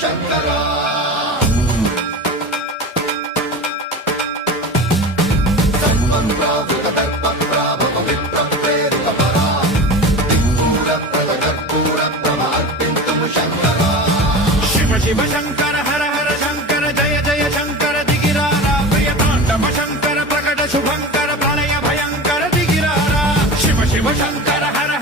శంకర సర్వం ప్రావృత దర్ప ప్రాభవ విప్ర ప్రేరిత పరా దిక్పూర ప్రద కర్పూర ప్రభ అర్పింతుము శంకర శివ శివ శంకర హర హర శంకర జయ జయ శంకర దిగిరారా ప్రియతాండవ శంకర ప్రకట శుభంకర ప్రళయ భయంకర దిగిరారా శివ శివ శంకర హర